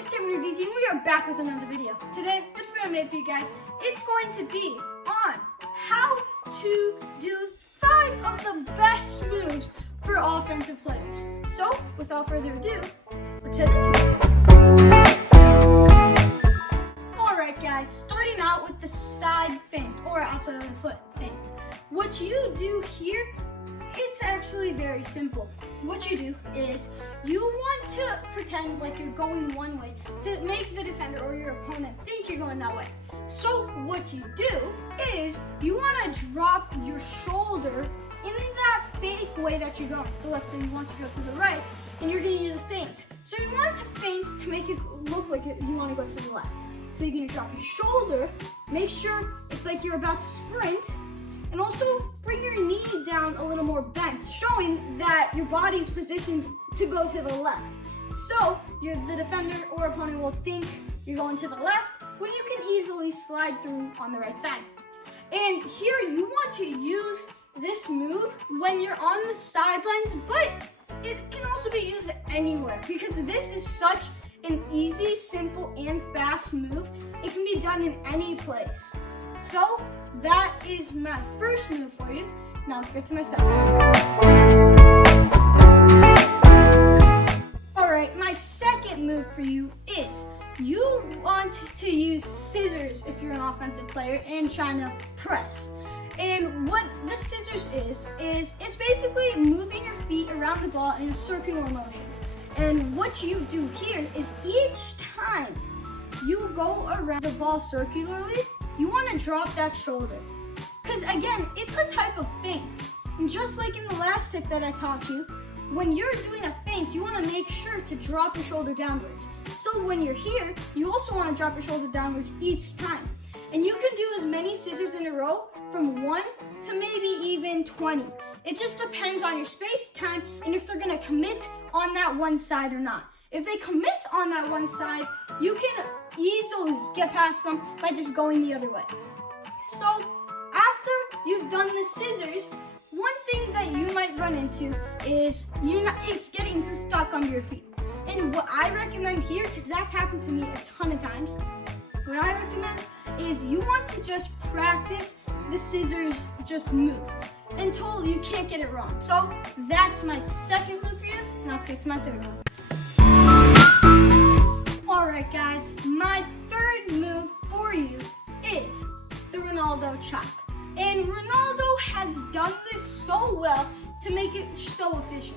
it's Tim and DT, and we are back with another video. Today, this video I made for you guys, it's going to be on how to do 5 of the best moves for offensive players. So, without further ado, let's head into it. Alright guys, starting out with the side feint, or outside of the foot feint. What you do here, it's actually very simple. What you do is, you want to pretend like you're going one way to make the defender or your opponent think you're going that way. So what you do is, you want to drop your shoulder in that fake way that you're going. So let's say you want to go to the right, and you're going to use a feint. So you want to feint to make it look like you want to go to the left. So you're going to drop your shoulder, make sure it's like you're about to sprint, and also bring your knee down a little more bent, showing that your body is positioned to go to the left. So the defender or opponent will think you're going to the left when you can easily slide through on the right side. And here you want to use this move when you're on the sidelines, but it can also be used anywhere because this is such an easy, simple, and fast move. It can be done in any place. So that is my first move for you. Now let's get to my second. Alright, my second move for you is you want to use scissors if you're an offensive player and trying to press. And what the scissors is it's basically moving your feet around the ball in a circular motion. And what you do here is each time you go around the ball circularly, you want to drop that shoulder. Because again, it's a type of feint. And just like in the last tip that I taught you, when you're doing a feint, you want to make sure to drop your shoulder downwards. So when you're here, you also want to drop your shoulder downwards each time. And you can do as many scissors in a row from 1 to maybe even 20. It just depends on your space, time, and if they're going to commit on that one side or not. If they commit on that one side, you can easily get past them by just going the other way. So after you've done the scissors, one thing that you might run into is it's getting stuck under your feet. And what I recommend here, because that's happened to me a ton of times, what I recommend is you want to just practice the scissors just move until you can't get it wrong. So that's my second move for you. Now let's get to my third one. Alright guys, my third move for you is the Ronaldo Chop. And Ronaldo has done this so well to make it so efficient.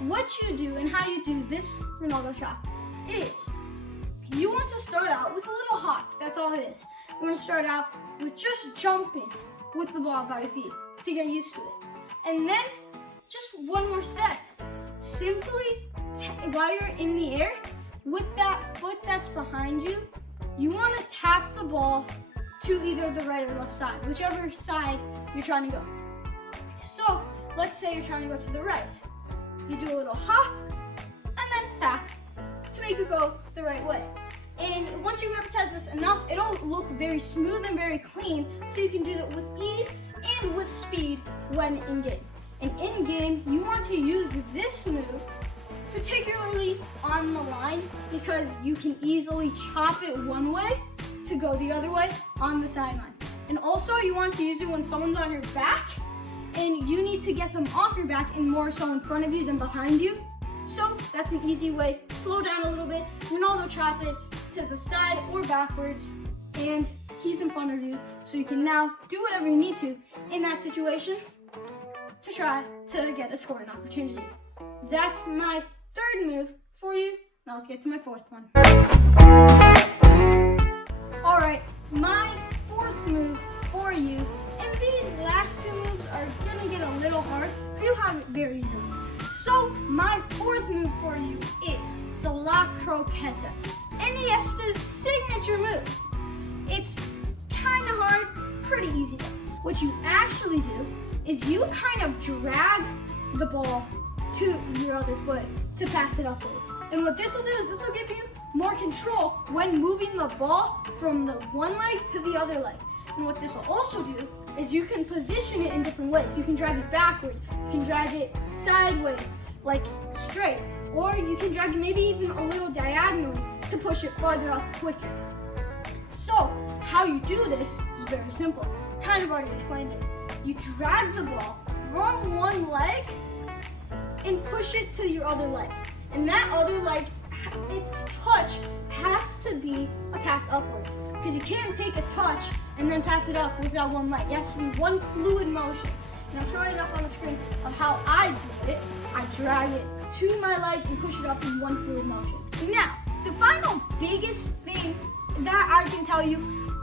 What you do and how you do this Ronaldo Chop is you want to start out with a little hop. That's all it is. You want to start out with just jumping with the ball by your feet to get used to it. And then just one more step. Simply, while you're in the air, with that foot that's behind you, you want to tap the ball to either the right or left side, whichever side you're trying to go. So, let's say you're trying to go to the right. You do a little hop, and then tap to make it go the right way. And once you repetize this enough, it'll look very smooth and very clean, so you can do that with ease and with speed when in game. And in game, you want to use this move particularly on the line because you can easily chop it one way to go the other way on the sideline. And also you want to use it when someone's on your back and you need to get them off your back and more so in front of you than behind you. So that's an easy way. Slow down a little bit, Ronaldo chop it to the side or backwards, and he's in front of you. So you can now do whatever you need to in that situation to try to get a scoring opportunity. That's my third move for you. Now let's get to my fourth one. Alright, my fourth move for you, and these last two moves are gonna get a little hard, but you have it very easily. So my fourth move for you is the La Croqueta, Iniesta's signature move. It's kind of hard, pretty easy though. What you actually do is you kind of drag the ball to your other foot to pass it upwards. And what this will do is this will give you more control when moving the ball from the one leg to the other leg. And what this will also do is you can position it in different ways. You can drag it backwards, you can drag it sideways, like straight, or you can drag it maybe even a little diagonally to push it farther up quicker. So how you do this is very simple. Kind of already explained it. You drag the ball from one leg and push it to your other leg. And that other leg, its touch has to be a pass upwards. Because you can't take a touch and then pass it up without one leg. It has to be one fluid motion. And I'm showing it up on the screen of how I do it. I drag it to my leg and push it up in one fluid motion. Now, the final biggest thing that I can tell you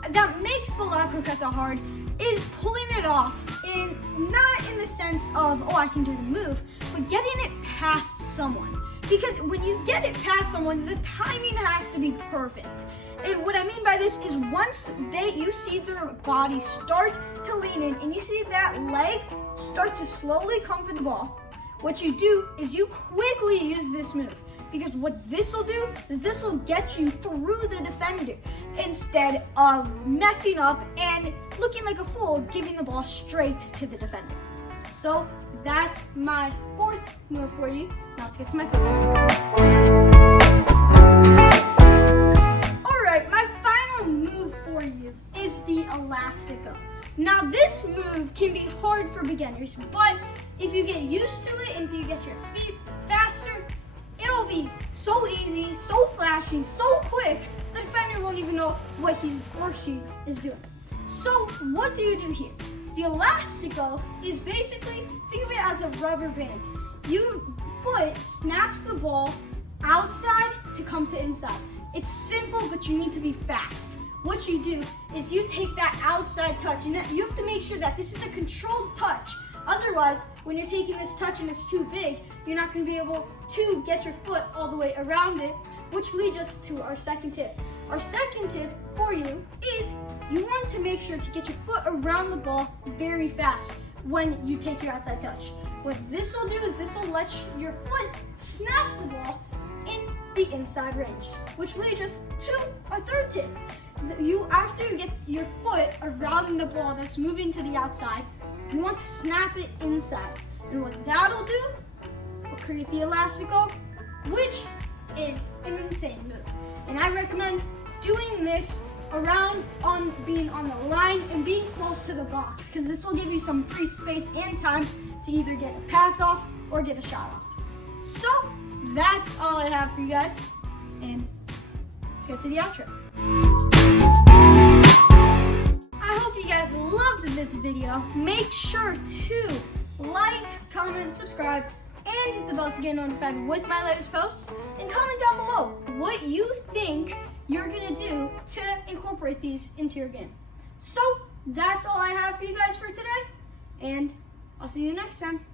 that makes the La Croqueta hard is pulling it off. And not in the sense of, oh, I can do the move, but getting it past someone. Because when you get it past someone, the timing has to be perfect. And what I mean by this is once you see their body start to lean in and you see that leg start to slowly come for the ball, what you do is you quickly use this move. Because what this will do is this will get you through the defender instead of messing up and looking like a fool giving the ball straight to the defender. So that's my fourth move for you. Now let's get to my fifth. Alright, my final move for you is the Elastico. Now this move can be hard for beginners, but if you get used to it and if you get your feet faster, it'll be so easy, so flashy, so quick, the defender won't even know what he or she is doing. So what do you do here? The Elastico is basically, think of it as a rubber band. Your foot snaps the ball outside to come to inside. It's simple, but you need to be fast. What you do is you take that outside touch, and you have to make sure that this is a controlled touch. Otherwise, when you're taking this touch and it's too big, you're not going to be able to get your foot all the way around it, which leads us to our second tip. Our second tip for you is you want to make sure to get your foot around the ball very fast when you take your outside touch. What this will do is this will let your foot snap the ball in the inside range, which leads us to our third tip. After you get your foot around the ball that's moving to the outside, you want to snap it inside. And what that'll do will create the Elastico, which is an insane move. And I recommend doing this being on the line and being close to the box, because this will give you some free space and time to either get a pass off or get a shot off. So that's all I have for you guys, and let's get to the outro. I hope you guys loved this video. Make sure to like, comment, subscribe, and hit the bell to get notified with my latest posts. And comment down below what you think you're gonna do to incorporate these into your game. So that's all I have for you guys for today, and I'll see you next time.